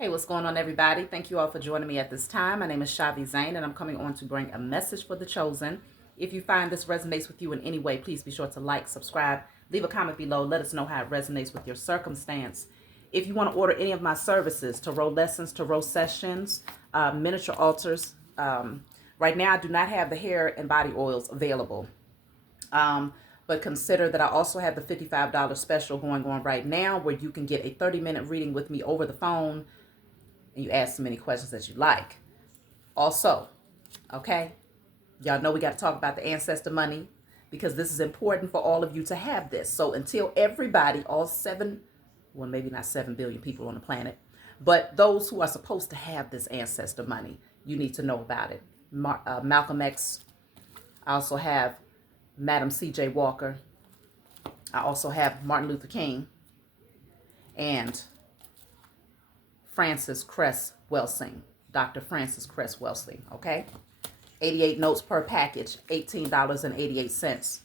Hey, what's going on, everybody? Thank you all for joining me at this time. My name is Shavi Zane, and I'm coming on to bring a message for the chosen. If you find this resonates with you in any way, please be sure to like, subscribe, leave a comment below. Let us know how it resonates with your circumstance. If you want to order any of my services, tarot lessons, tarot sessions, miniature altars, right now I do not have the hair and body oils available. But consider that I also have the $55 special going on right now where you can get a 30-minute reading with me over the phone and you ask as many questions as you like. Also, okay, y'all know we got to talk about the ancestor money because this is important for all of you to have this. So until everybody, all well, maybe not 7 billion people on the planet, but those who are supposed to have this ancestor money, you need to know about it. Malcolm X. I also have Madam C.J. Walker. I also have Martin Luther King and Frances Cress Welsing, Dr. Frances Cress Welsing, okay? 88 notes per package, $18.88.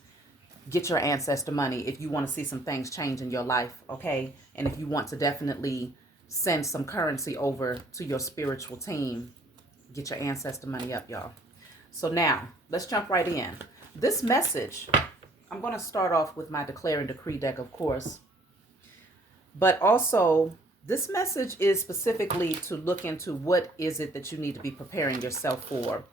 Get your ancestor money if you want to see some things change in your life, okay? And if you want to definitely send some currency over to your spiritual team, get your ancestor money up, y'all. So now, let's jump right in. This message, I'm going to start off with my Declare and Decree deck, of course. But also, this message is specifically to look into what is it that you need to be preparing yourself for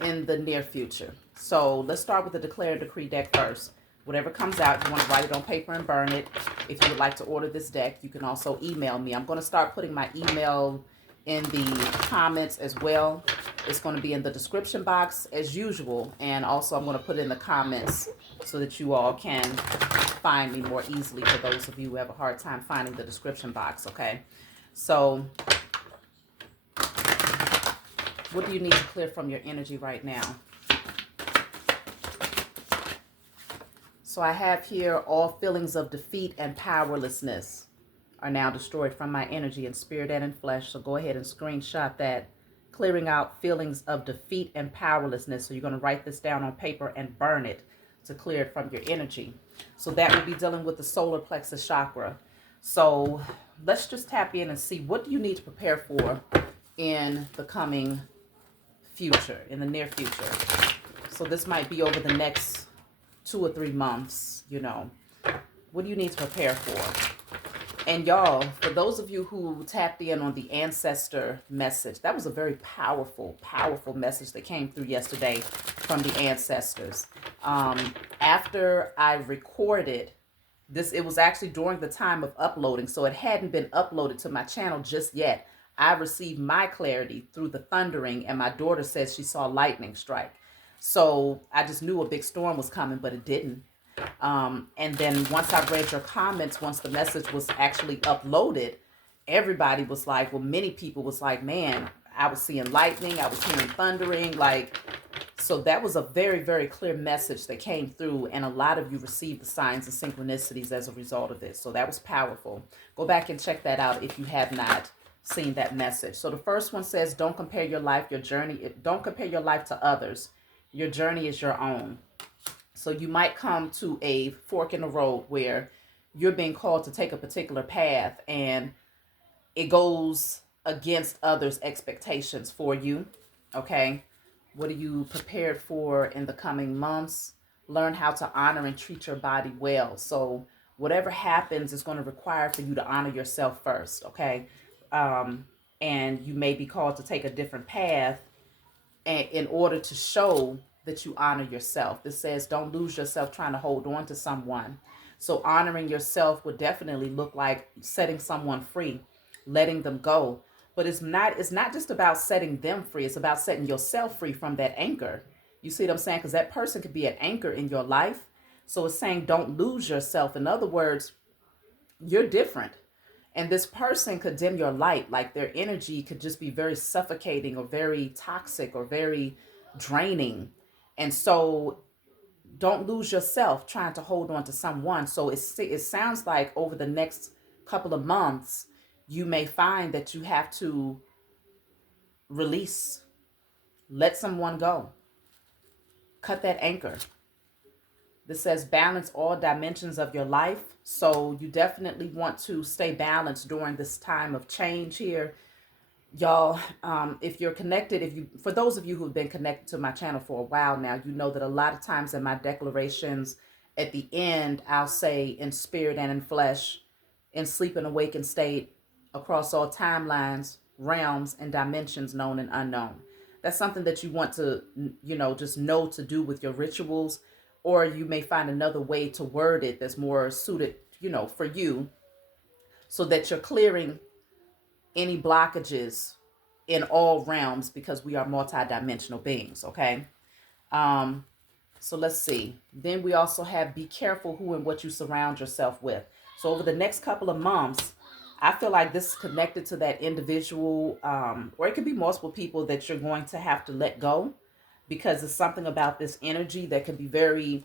in the near future. So let's start with the Declare and Decree deck first. Whatever comes out, you want to write it on paper and burn it. If you would like to order this deck, you can also email me. I'm going to start putting my email in the comments as well. It's going to be in the description box as usual. And also I'm going to put it in the comments so that you all can find me more easily for those of you who have a hard time finding the description box, okay? So what do you need to clear from your energy right now? So I have here all feelings of defeat and powerlessness are now destroyed from my energy in spirit and in flesh. So go ahead and screenshot that. Clearing out feelings of defeat and powerlessness. So you're going to write this down on paper and burn it to clear it from your energy. So that will be dealing with the solar plexus chakra. So let's just tap in and see, what do you need to prepare for in the coming future, in the near future. So this might be over the next 2 or 3 months, you know. What do you need to prepare for? And y'all, for those of you who tapped in on the ancestor message, that was a very powerful, powerful message that came through yesterday from the ancestors. After I recorded this, it was actually during the time of uploading, so it hadn't been uploaded to my channel just yet. I received my clarity through the thundering, and my daughter says she saw lightning strike. So I just knew a big storm was coming, but it didn't. And then once I read your comments, once the message was actually uploaded, everybody was like, well, many people was like, man, I was seeing lightning, I was hearing thundering, like, so that was a very, very clear message that came through, and a lot of you received the signs and synchronicities as a result of this. So that was powerful. Go back and check that out if you have not seen that message. So the first one says, don't compare your life, your journey, don't compare your life to others. Your journey is your own. So you might come to a fork in the road where you're being called to take a particular path and it goes against others' expectations for you, okay? What are you prepared for in the coming months? Learn how to honor and treat your body well. So whatever happens is going to require for you to honor yourself first, okay? And you may be called to take a different path in order to show that you honor yourself. This says don't lose yourself trying to hold on to someone. So honoring yourself would definitely look like setting someone free, letting them go. But it's not just about setting them free. It's about setting yourself free from that anchor. You see what I'm saying? Because that person could be an anchor in your life. So it's saying don't lose yourself. In other words, you're different. And this person could dim your light. Like their energy could just be very suffocating or very toxic or very draining. And so don't lose yourself trying to hold on to someone. So it sounds like over the next couple of months, you may find that you have to release, let someone go, cut that anchor. This says balance all dimensions of your life. So you definitely want to stay balanced during this time of change here. Y'all, if you're connected, for those of you who've been connected to my channel for a while now, you know that a lot of times in my declarations at the end, I'll say in spirit and in flesh, in sleep and awakened state, across all timelines, realms, and dimensions known and unknown. That's something that you want to, just know to do with your rituals, or you may find another way to word it that's more suited, for you, so that you're clearing any blockages in all realms, because we are multidimensional beings, okay? Um, so let's see. Then we also have be careful who and what you surround yourself with. So over the next couple of months, I feel like this is connected to that individual, or it could be multiple people that you're going to have to let go, because it's something about this energy that could be very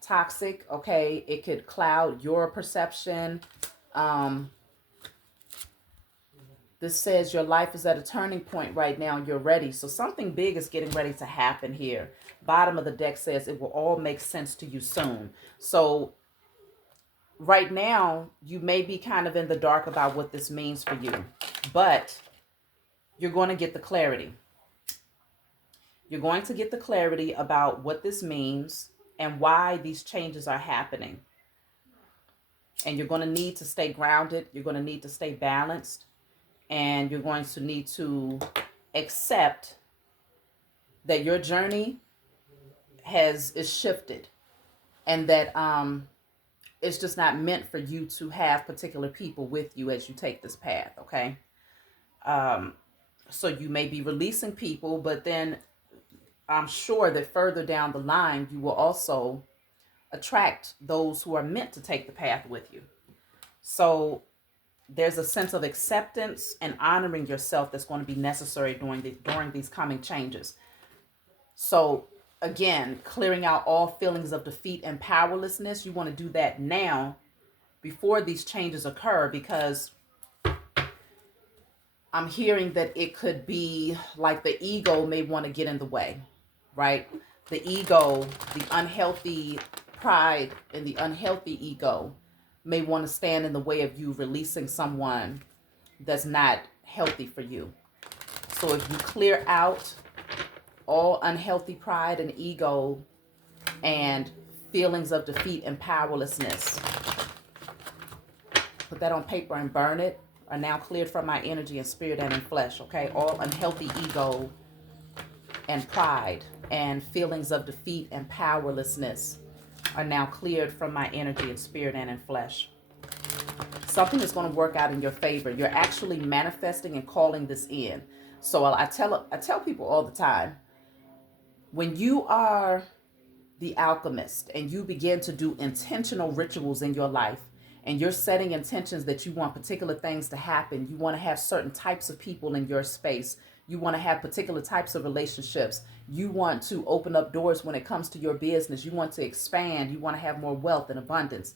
toxic, okay? It could cloud your perception. This says your life is at a turning point right now. You're ready. So something big is getting ready to happen here. Bottom of the deck says it will all make sense to you soon. So right now, you may be kind of in the dark about what this means for you, but you're going to get the clarity. You're going to get the clarity about what this means and why these changes are happening. And you're going to need to stay grounded. You're going to need to stay balanced. And you're going to need to accept that your journey is shifted, and that it's just not meant for you to have particular people with you as you take this path, okay? So you may be releasing people, but then I'm sure that further down the line, you will also attract those who are meant to take the path with you. So there's a sense of acceptance and honoring yourself that's going to be necessary during these coming changes. So again, clearing out all feelings of defeat and powerlessness. You want to do that now before these changes occur, because I'm hearing that it could be like the ego may want to get in the way, right? The ego, the unhealthy pride and the unhealthy ego may want to stand in the way of you releasing someone that's not healthy for you. So if you clear out all unhealthy pride and ego and feelings of defeat and powerlessness, put that on paper and burn it, are now cleared from my energy and spirit and in flesh, okay? All unhealthy ego and pride and feelings of defeat and powerlessness are now cleared from my energy and spirit and in flesh. Something is going to work out in your favor. You're actually manifesting and calling this in. So I tell people all the time, when you are the alchemist and you begin to do intentional rituals in your life, and you're setting intentions that you want particular things to happen, you want to have certain types of people in your space, you want to have particular types of relationships, you want to open up doors when it comes to your business, you want to expand, you want to have more wealth and abundance,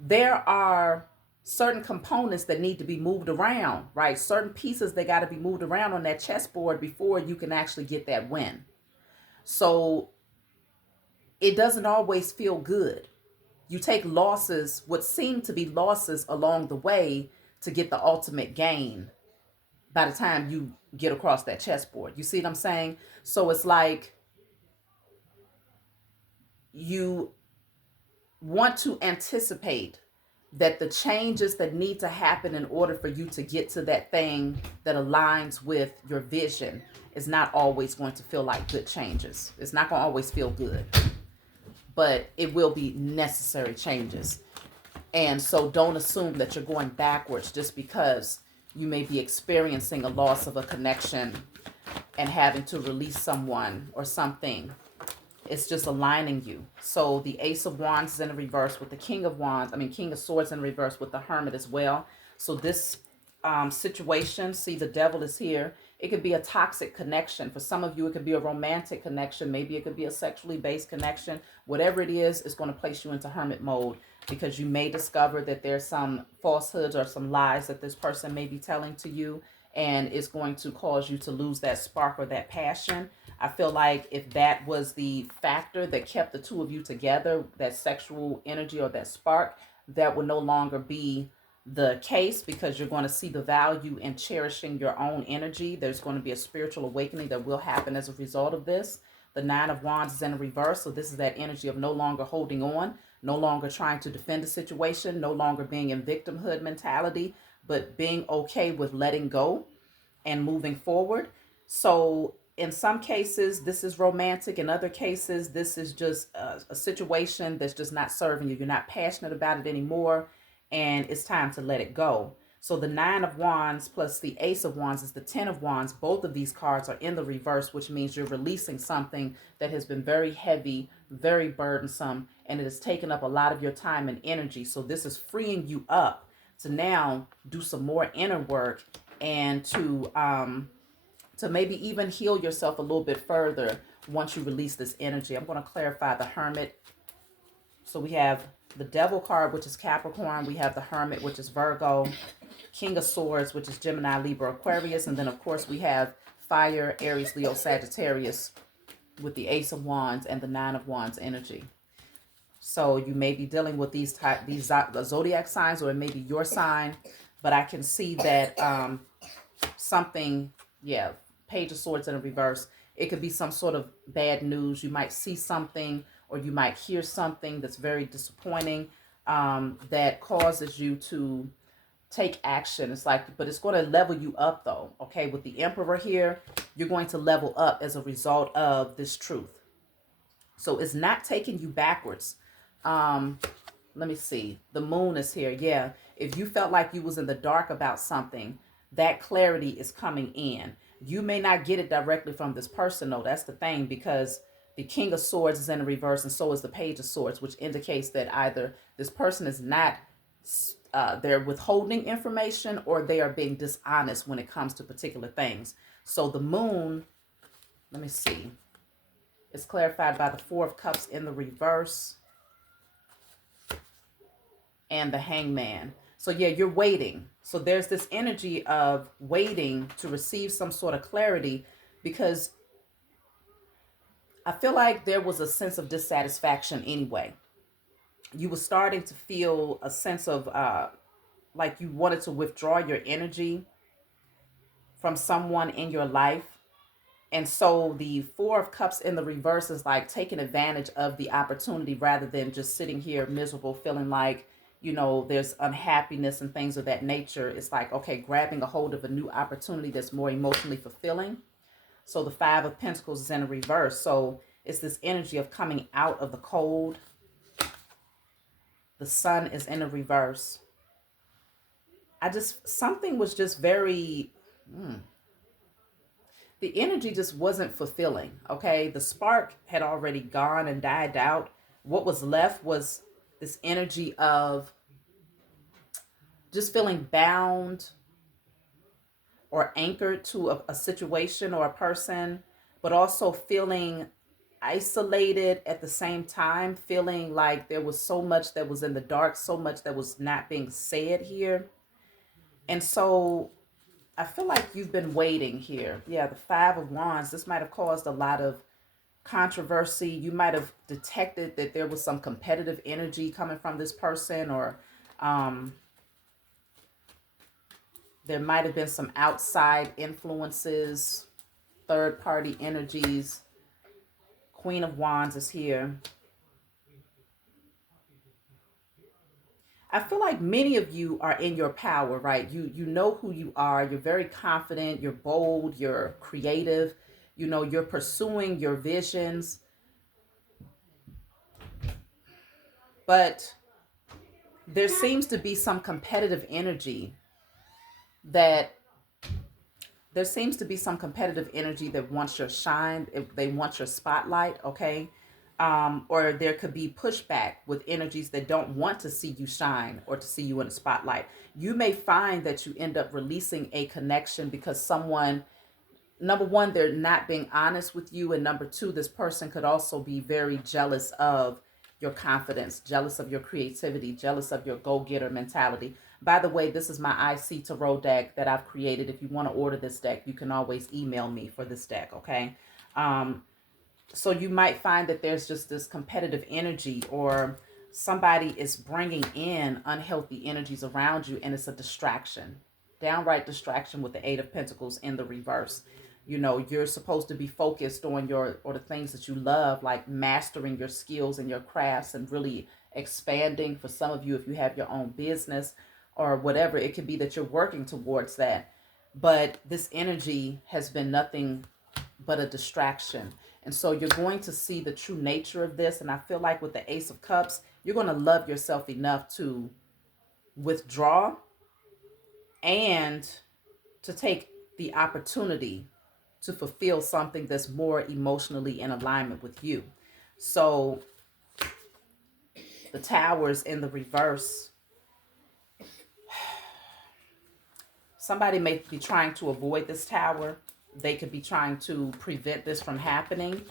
there are certain components that need to be moved around, right? Certain pieces that got to be moved around on that chessboard before you can actually get that win. So it doesn't always feel good. You take losses, what seem to be losses along the way, to get the ultimate gain by the time you get across that chessboard. You see what I'm saying? So it's like you want to anticipate that the changes that need to happen in order for you to get to that thing that aligns with your vision is not always going to feel like good changes. It's not going to always feel good, but it will be necessary changes. And so don't assume that you're going backwards just because you may be experiencing a loss of a connection and having to release someone or something. It's just aligning you. So the Ace of Wands is in reverse with the King of Swords in reverse with the Hermit as well. So this situation, see, the Devil is here. It could be a toxic connection. For some of you, it could be a romantic connection. Maybe it could be a sexually based connection. Whatever it is, it's going to place you into hermit mode, because you may discover that there's some falsehoods or some lies that this person may be telling to you. and it's going to cause you to lose that spark or that passion. I feel like if that was the factor that kept the two of you together, that sexual energy or that spark, that would no longer be the case, because you're going to see the value in cherishing your own energy. There's going to be a spiritual awakening that will happen as a result of this. The Nine of Wands is in reverse, so this is that energy of no longer holding on, no longer trying to defend a situation, no longer being in victimhood mentality, but being okay with letting go and moving forward. So in some cases, this is romantic. In other cases, this is just a situation that's just not serving you. You're not passionate about it anymore, and it's time to let it go. So the Nine of Wands plus the Ace of Wands is the Ten of Wands. Both of these cards are in the reverse, which means you're releasing something that has been very heavy, very burdensome, and it has taken up a lot of your time and energy. So this is freeing you up to now do some more inner work, and to maybe even heal yourself a little bit further once you release this energy. I'm going to clarify the Hermit. So we have the Devil card, which is Capricorn. We have the Hermit, which is Virgo. King of Swords, which is Gemini, Libra, Aquarius. And then, of course, we have Fire, Aries, Leo, Sagittarius with the Ace of Wands and the Nine of Wands energy. So you may be dealing with these zodiac signs, or it may be your sign. But I can see that something, yeah, Page of Swords in a reverse. It could be some sort of bad news. You might see something, or you might hear something that's very disappointing, that causes you to take action. It's like, but it's going to level you up though. Okay, with the Emperor here, you're going to level up as a result of this truth. So it's not taking you backwards. Let me see. The Moon is here. Yeah. If you felt like you was in the dark about something, that clarity is coming in. You may not get it directly from this person, though. That's the thing, because the King of Swords is in the reverse, and so is the Page of Swords, which indicates that either this person is not, they're withholding information, or they are being dishonest when it comes to particular things. So the Moon, let me see, it's clarified by the Four of Cups in the reverse and the Hangman. So yeah, you're waiting. So there's this energy of waiting to receive some sort of clarity, because I feel like there was a sense of dissatisfaction anyway. You were starting to feel a sense of like you wanted to withdraw your energy from someone in your life. And so the Four of Cups in the reverse is like taking advantage of the opportunity, rather than just sitting here miserable, feeling like, you know, there's unhappiness and things of that nature. It's like, okay, grabbing a hold of a new opportunity that's more emotionally fulfilling. So the Five of Pentacles is in a reverse. So it's this energy of coming out of the cold. The Sun is in a reverse. Something was just very, the energy just wasn't fulfilling, okay? The spark had already gone and died out. What was left was this energy of just feeling bound or anchored to a situation or a person, but also feeling isolated at the same time, feeling like there was so much that was in the dark, so much that was not being said here. And so I feel like you've been waiting here. Yeah, the Five of Wands, this might have caused a lot of controversy. You might have detected that there was some competitive energy coming from this person, or there might have been some outside influences, third party energies. Queen of Wands is here. I feel like many of you are in your power, right? You know who you are. You're very confident. You're bold. You're creative. You know, you're pursuing your visions. But there seems to be some competitive energy that wants your shine. They want your spotlight, okay? Or there could be pushback with energies that don't want to see you shine or to see you in the spotlight. You may find that you end up releasing a connection because someone, number one, they're not being honest with you. And number two, this person could also be very jealous of your confidence, jealous of your creativity, jealous of your go-getter mentality. By the way, this is my IC Tarot deck that I've created. If you want to order this deck, you can always email me for this deck, okay? So you might find that there's just this competitive energy, or somebody is bringing in unhealthy energies around you, and it's a distraction, downright distraction with the Eight of Pentacles in the reverse. You know, you're supposed to be focused on the things that you love, like mastering your skills and your crafts and really expanding. For some of you, if you have your own business or whatever, it could be that you're working towards that. But this energy has been nothing but a distraction. And so you're going to see the true nature of this. And I feel like with the Ace of Cups, you're going to love yourself enough to withdraw and to take the opportunity to fulfill something that's more emotionally in alignment with you. So the Towers in the reverse, somebody may be trying to avoid this Tower. They could be trying to prevent this from happening.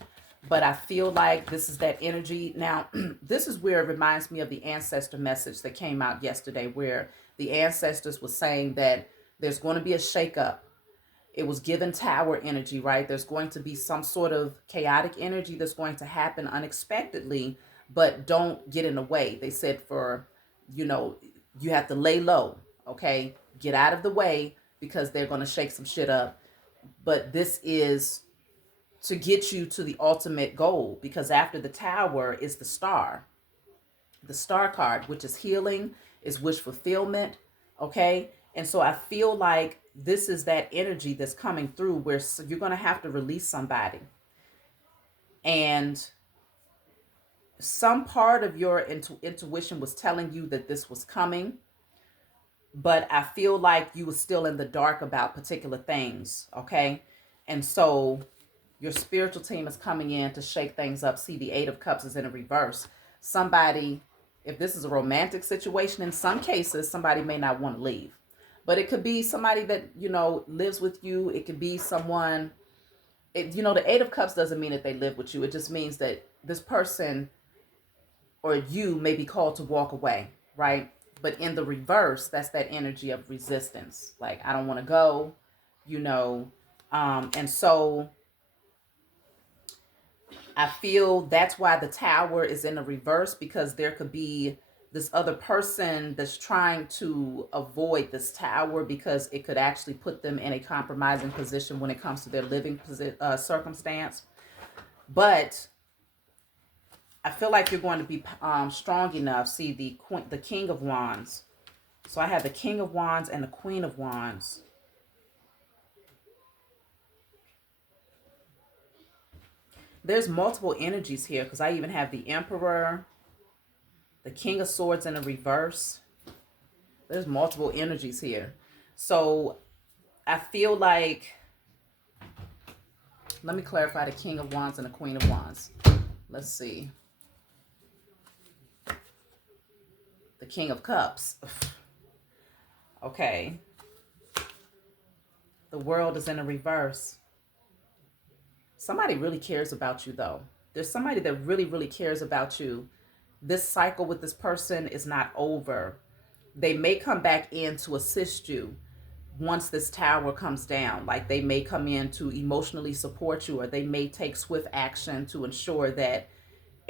But I feel like this is that energy. Now, this is where it reminds me of the ancestor message that came out yesterday, where the ancestors were saying that there's going to be a shakeup. It was given Tower energy, right? There's going to be some sort of chaotic energy that's going to happen unexpectedly, but don't get in the way. They said you have to lay low, okay? Get out of the way, because they're going to shake some shit up. But this is to get you to the ultimate goal, because after the Tower is the Star. The Star card, which is healing, is wish fulfillment, okay? And so I feel like this is that energy that's coming through, where you're going to have to release somebody. And some part of your intuition was telling you that this was coming, but I feel like you were still in the dark about particular things, okay? And so your spiritual team is coming in to shake things up. See, the Eight of Cups is in a reverse. Somebody, if this is a romantic situation, in some cases, somebody may not want to leave. But it could be somebody that, lives with you. It could be someone, the Eight of Cups doesn't mean that they live with you. It just means that this person or you may be called to walk away, right? But in the reverse, that's that energy of resistance. Like, I don't want to go, and so I feel that's why the Tower is in the reverse, because there could be this other person that's trying to avoid this Tower, because it could actually put them in a compromising position when it comes to their living circumstance. But I feel like you're going to be strong enough. See, the King of Wands. So I have the King of Wands and the Queen of Wands. There's multiple energies here, because I even have the Emperor, the King of Swords in the reverse. There's multiple energies here. So I feel like, let me clarify the King of Wands and the Queen of Wands. Let's see. The King of Cups. Okay. The World is in a reverse. Somebody really cares about you, though. There's somebody that really, really cares about you. This cycle with this person is not over. They may come back in to assist you once this Tower comes down. Like, they may come in to emotionally support you, or they may take swift action to ensure that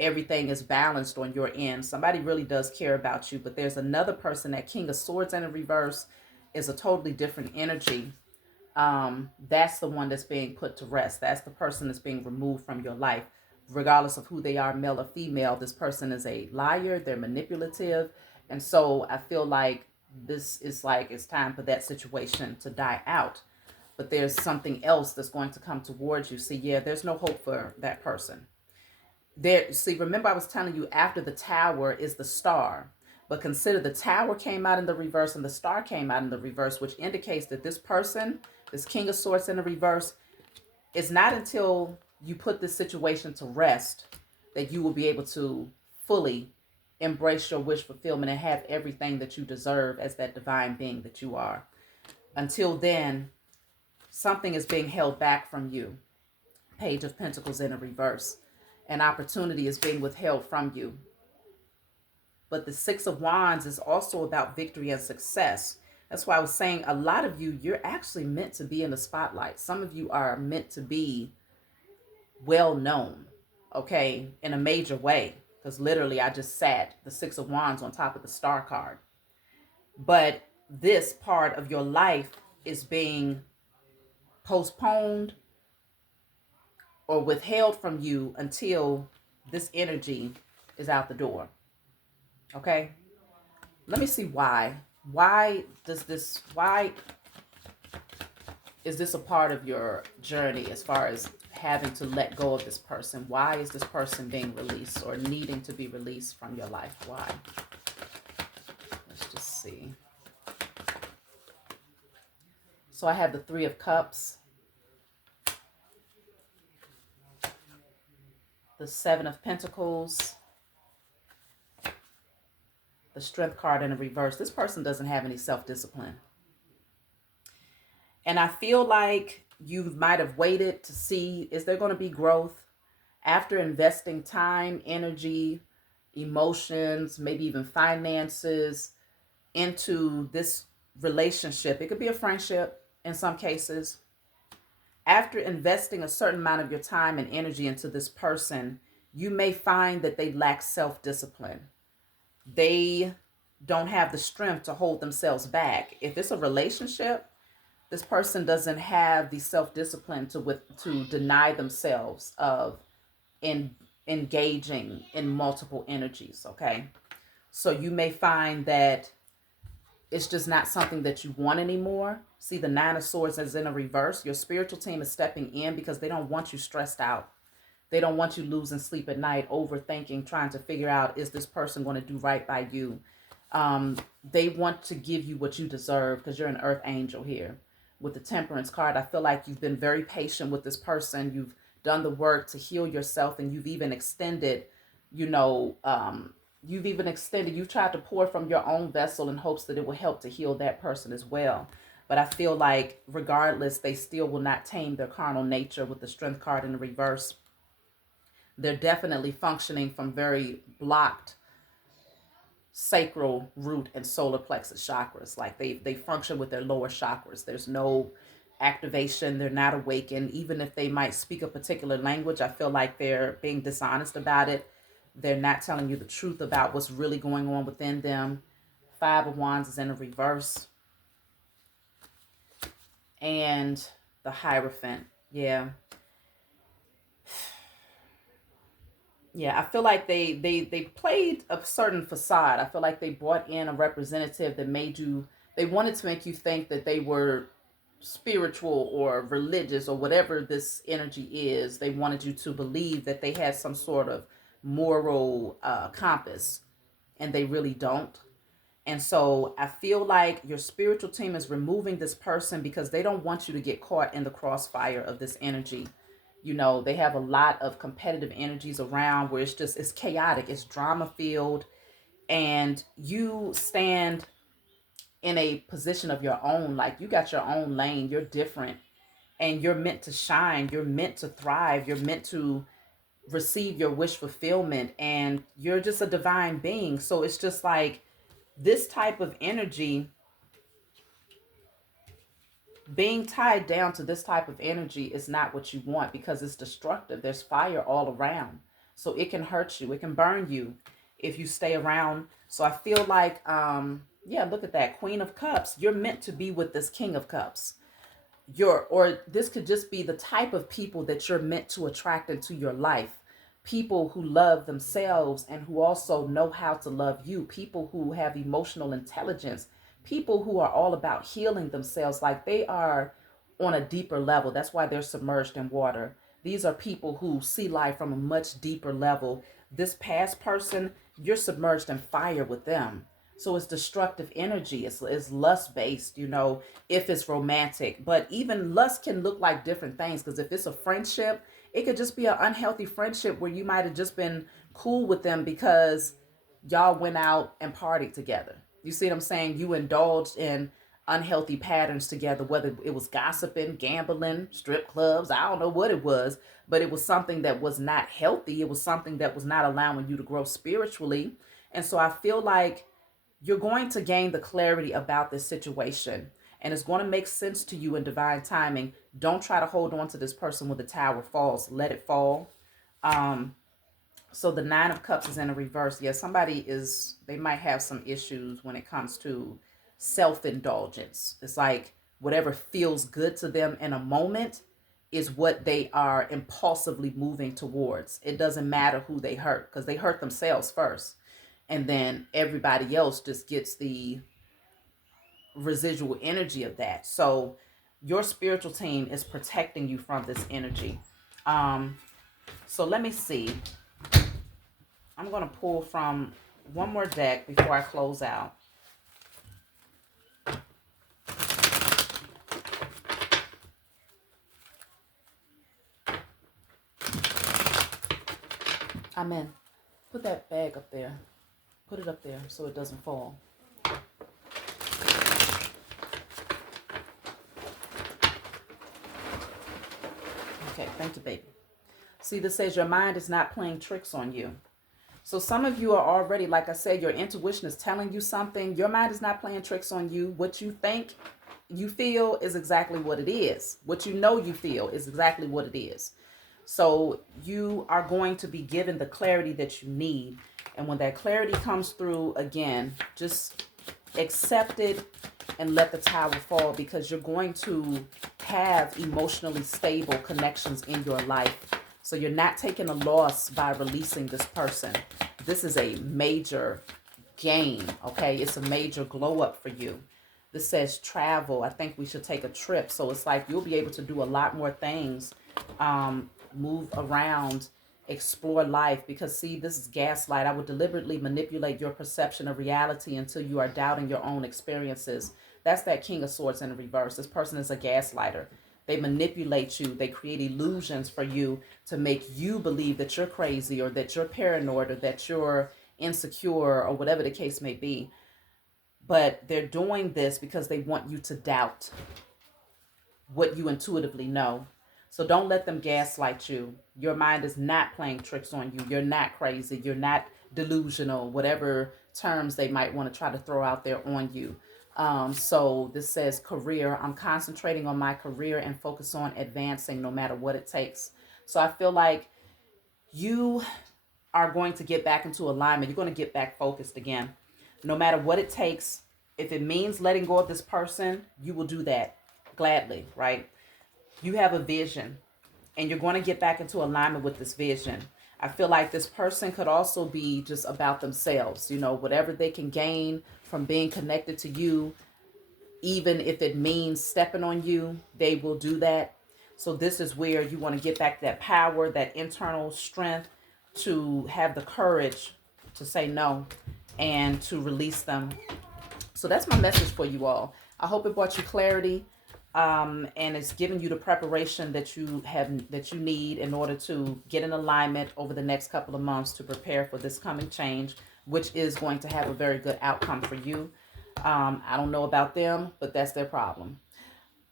everything is balanced on your end. Somebody really does care about you. But there's another person, that King of Swords in the reverse is a totally different energy. That's the one that's being put to rest. That's the person that's being removed from your life. Regardless of who they are, male or female, this person is a liar. They're manipulative. And so I feel like this is like, it's time for that situation to die out. But there's something else that's going to come towards you. See, yeah, there's no hope for that person. See, remember I was telling you, after the Tower is the Star. But consider the Tower came out in the reverse and the Star came out in the reverse, which indicates that this person, this King of Swords in the reverse, it's not until you put this situation to rest that you will be able to fully embrace your wish fulfillment and have everything that you deserve as that divine being that you are. Until then, something is being held back from you. Page of Pentacles in a reverse. An opportunity is being withheld from you. But the Six of Wands is also about victory and success. That's why I was saying a lot of you, you're actually meant to be in the spotlight. Some of you are meant to be well known, okay, in a major way. Because literally, I just sat the Six of Wands on top of the Star card. But this part of your life is being postponed or withheld from you until this energy is out the door. Okay? Let me see why. Why is this a part of your journey as far as having to let go of this person? Why is this person being released or needing to be released from your life? Why? Let's just see. So I have the Three of Cups, the Seven of Pentacles, the Strength card in the reverse. This person doesn't have any self-discipline. And I feel like you might have waited to see, is there going to be growth after investing time, energy, emotions, maybe even finances into this relationship? It could be a friendship in some cases. After investing a certain amount of your time and energy into this person, you may find that they lack self-discipline. They don't have the strength to hold themselves back. If it's a relationship, this person doesn't have the self-discipline to deny themselves of engaging in multiple energies, okay? So you may find that it's just not something that you want anymore. See, the Nine of Swords is in a reverse. Your spiritual team is stepping in because they don't want you stressed out. They don't want you losing sleep at night, overthinking, trying to figure out, is this person going to do right by you? They want to give you what you deserve because you're an earth angel here. With the Temperance card, I feel like you've been very patient with this person. You've done the work to heal yourself, and you've even extended, you've tried to pour from your own vessel in hopes that it will help to heal that person as well. But I feel like regardless, they still will not tame their carnal nature with the Strength card in the reverse. They're definitely functioning from very blocked sacral, root, and solar plexus chakras. Like they function with their lower chakras. There's no activation. They're not awakened. Even if they might speak a particular language, I feel like they're being dishonest about it. They're not telling you the truth about what's really going on within them. Five of Wands is in a reverse. And the Hierophant. Yeah. Yeah, I feel like they played a certain facade. I feel like they brought in a representative that they wanted to make you think that they were spiritual or religious or whatever this energy is. They wanted you to believe that they had some sort of moral compass, and they really don't. And so I feel like your spiritual team is removing this person because they don't want you to get caught in the crossfire of this energy. They have a lot of competitive energies around where it's chaotic, it's drama filled, and you stand in a position of your own. Like, you got your own lane, you're different, and you're meant to shine, you're meant to thrive, you're meant to receive your wish fulfillment, and you're just a divine being. So it's just like this type of energy, being tied down to this type of energy is not what you want because it's destructive. There's fire all around. So it can hurt you. It can burn you if you stay around. So I feel like, yeah, look at that. Queen of Cups. You're meant to be with this King of Cups. Or this could just be the type of people that you're meant to attract into your life. People who love themselves and who also know how to love you. People who have emotional intelligence. People who are all about healing themselves, like they are on a deeper level. That's why they're submerged in water. These are people who see life from a much deeper level. This past person, you're submerged in fire with them. So it's destructive energy. It's lust based, if it's romantic. But even lust can look like different things, because if it's a friendship, it could just be an unhealthy friendship where you might have just been cool with them because y'all went out and partied together. You see what I'm saying? You indulged in unhealthy patterns together, whether it was gossiping, gambling, strip clubs, I don't know what it was, but it was something that was not healthy. It was something that was not allowing you to grow spiritually. And so I feel like you're going to gain the clarity about this situation, and it's going to make sense to you in divine timing. Don't try to hold on to this person when the tower falls. Let it fall. Um, so the Nine of Cups is in a reverse. Yeah, they might have some issues when it comes to self-indulgence. It's like whatever feels good to them in a moment is what they are impulsively moving towards. It doesn't matter who they hurt, because they hurt themselves first. And then everybody else just gets the residual energy of that. So your spiritual team is protecting you from this energy. So let me see. I'm going to pull from one more deck before I close out. Amen. Put that bag up there. Put it up there so it doesn't fall. Okay, thank you, baby. See, this says your mind is not playing tricks on you. So some of you are already, like I said, your intuition is telling you something. Your mind is not playing tricks on you. What you think you feel is exactly what it is. What you know you feel is exactly what it is. So you are going to be given the clarity that you need. And when that clarity comes through, again, just accept it and let the tower fall, because you're going to have emotionally stable connections in your life. So you're not taking a loss by releasing this person. This is a major gain, okay? It's a major glow up for you. This says travel. I think we should take a trip. So it's like you'll be able to do a lot more things, move around, explore life. Because see, this is gaslight. I would deliberately manipulate your perception of reality until you are doubting your own experiences. That's that King of Swords in reverse. This person is a gaslighter. They manipulate you. They create illusions for you to make you believe that you're crazy, or that you're paranoid, or that you're insecure, or whatever the case may be. But they're doing this because they want you to doubt what you intuitively know. So don't let them gaslight you. Your mind is not playing tricks on you. You're not crazy. You're not delusional, whatever terms they might want to try to throw out there on you. So this says career. I'm concentrating on my career and focus on advancing no matter what it takes. So I feel like you are going to get back into alignment. You're going to get back focused again. No matter what it takes, if it means letting go of this person, you will do that gladly, right? You have a vision, and you're going to get back into alignment with this vision. I feel like this person could also be just about themselves, whatever they can gain from being connected to you, even if it means stepping on you, they will do that. So this is where you want to get back that power, that internal strength to have the courage to say no and to release them. So that's my message for you all. I hope it brought you clarity, and it's giving you the preparation that you need in order to get in alignment over the next couple of months to prepare for this coming change, which is going to have a very good outcome for you. I don't know about them, but that's their problem.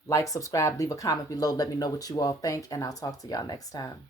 Like, subscribe, leave a comment below. Let me know what you all think, and I'll talk to y'all next time.